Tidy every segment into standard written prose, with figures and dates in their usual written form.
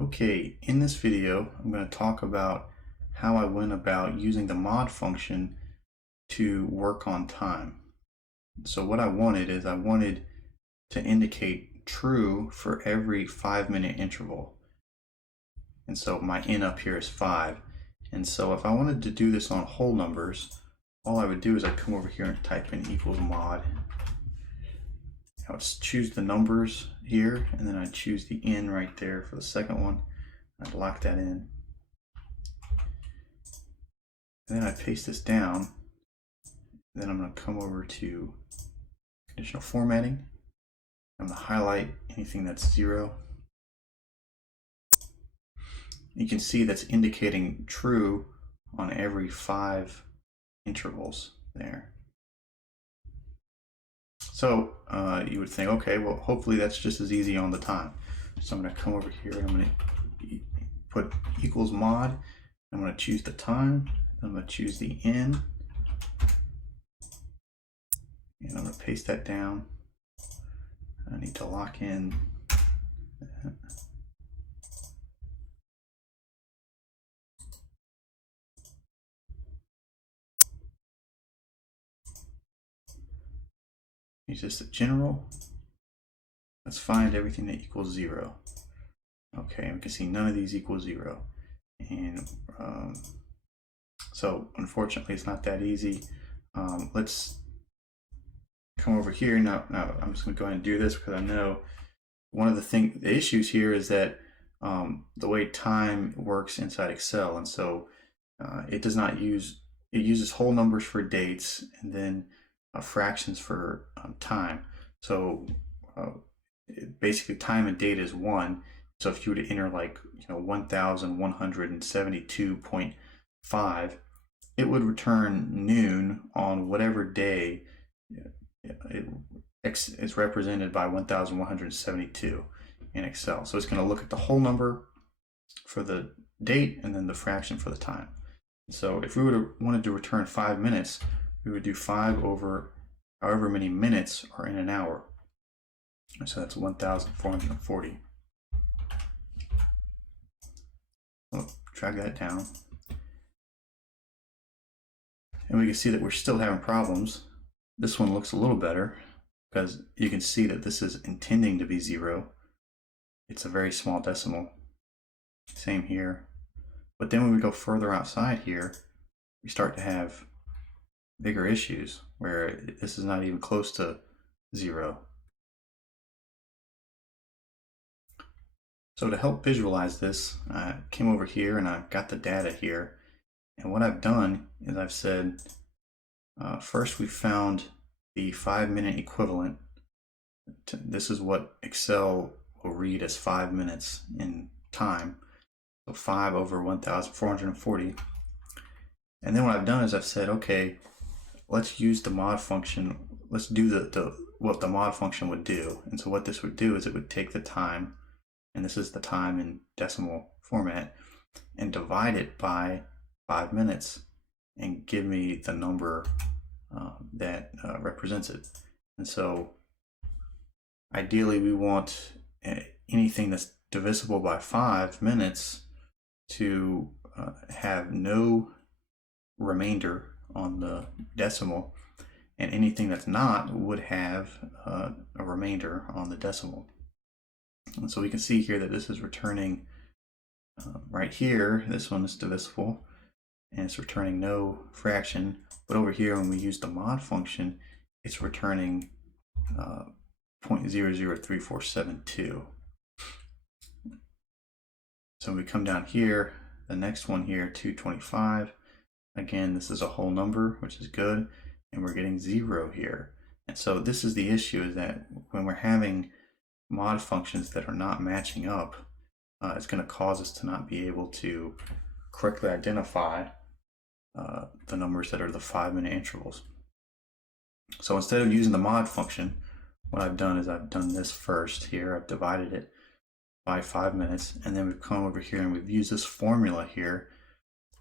Okay, in this video, I'm going to talk about how I went about using the mod function to work on time. So what I wanted is I wanted to indicate true for every 5-minute interval. And so my n up here is 5. And so if I wanted to do this on whole numbers, all I would do is I'd come over here and type in equals mod. I would choose the numbers here, and then I'd choose the n right there for the second one. I'd lock that in. And then I paste this down. Then I'm going to come over to conditional formatting. I'm going to highlight anything that's 0. You can see that's indicating true on every 5 intervals there. So you would think, okay, well, hopefully that's just as easy on the time. So I'm going to come over here and I'm going to put equals mod. I'm going to choose the time. I'm going to choose the n. And I'm going to paste that down. I need to lock in that. Use this at general. Let's find everything that equals 0. Okay, we can see none of these equal 0. And so unfortunately it's not that easy. Let's come over here. Now I'm just going to go ahead and do this because I know one of the issues here is that the way time works inside Excel, and so it does not use, it uses whole numbers for dates and then fractions for time. So basically time and date is 1. So if you were to enter like 1172.5, it would return noon on whatever day is represented by 1172 in Excel. So it's going to look at the whole number for the date and then the fraction for the time. So if we wanted to return 5 minutes, we would do 5 over however many minutes are in an hour. So that's 1,440. We'll drag that down. And we can see that we're still having problems. This one looks a little better because you can see that this is intending to be 0. It's a very small decimal. Same here. But then when we go further outside here, we start to have bigger issues where this is not even close to 0. So to help visualize this, I came over here and I've got the data here. And what I've done is I've said, first we found the 5-minute equivalent. This is what Excel will read as 5 minutes in time. So 5 over 1,440. And then what I've done is I've said, okay, let's use the mod function. Let's do what the mod function would do. And so what this would do is it would take the time, and this is the time in decimal format, and divide it by 5 minutes and give me the number that represents it. And so ideally we want anything that's divisible by 5 minutes to have no remainder on the decimal, and anything that's not would have a remainder on the decimal. And so we can see here that this is returning right here, this one is divisible and it's returning no fraction, but over here when we use the mod function, it's returning 0.003472. So we come down here, the next one here, 225. Again, this is a whole number, which is good, and we're getting 0 here. And so this is the issue, is that when we're having mod functions that are not matching up, it's going to cause us to not be able to correctly identify the numbers that are the 5-minute intervals. So instead of using the mod function, what I've done is I've done this first here. I've divided it by 5 minutes, and then we've come over here and we've used this formula here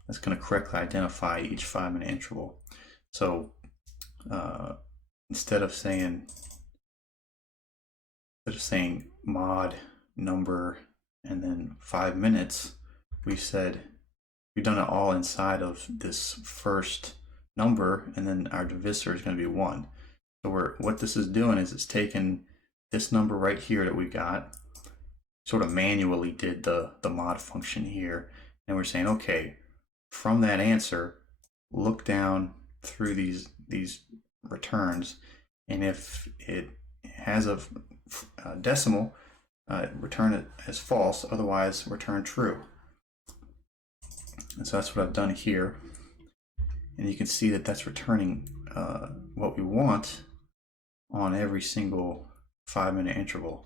that's going to correctly identify each 5-minute interval. So instead of saying mod number and then 5 minutes, we said we've done it all inside of this first number, and then our divisor is going to be 1. So what this is doing is it's taking this number right here that we got, sort of manually did the mod function here, and we're saying, okay, from that answer, look down through these returns, and if it has a decimal, return it as false, otherwise return true. And so that's what I've done here, and you can see that that's returning what we want on every single 5-minute interval.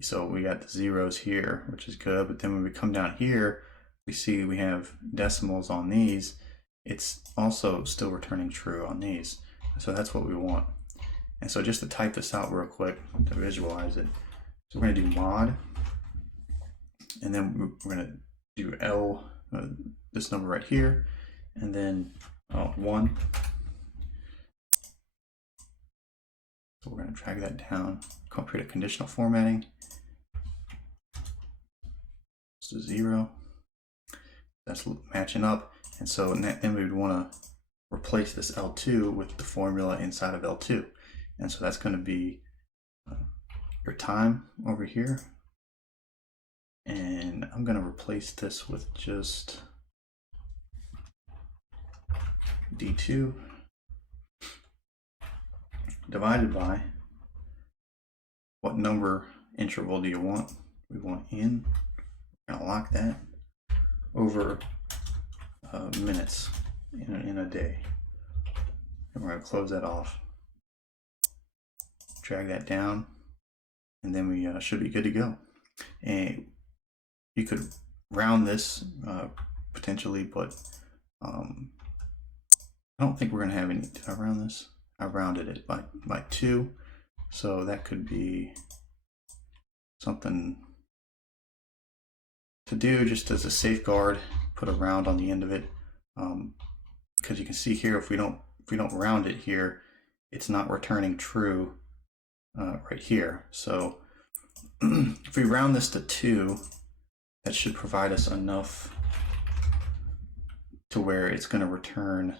So we got the zeros here, which is good, but then when we come down here, we see we have decimals on these. It's also still returning true on these. So that's what we want. And so just to type this out real quick to visualize it, so we're going to do mod, and then we're going to do L, this number right here, and then 1. So we're going to drag that down, create a conditional formatting. So 0. That's matching up. And so then we would want to replace this L2 with the formula inside of L2. And so that's going to be your time over here. And I'm going to replace this with just D2 divided by what number interval do you want? We want in. We're going to lock that over minutes in a day. And we're going to close that off. Drag that down, and then we should be good to go. And you could round this potentially, but I don't think we're going to have any. Did I round this? I rounded it by 2, so that could be something to do just as a safeguard. Put a round on the end of it, because you can see here if we don't round it here, it's not returning true right here. So if we round this to 2, that should provide us enough to where it's going to return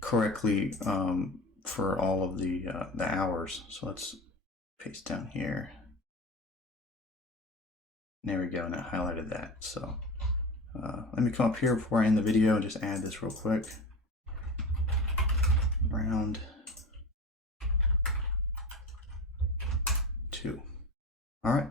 correctly for all of the hours. So let's paste down here. There we go, and I highlighted that. So let me come up here before I end the video and just add this real quick. Round 2. All right.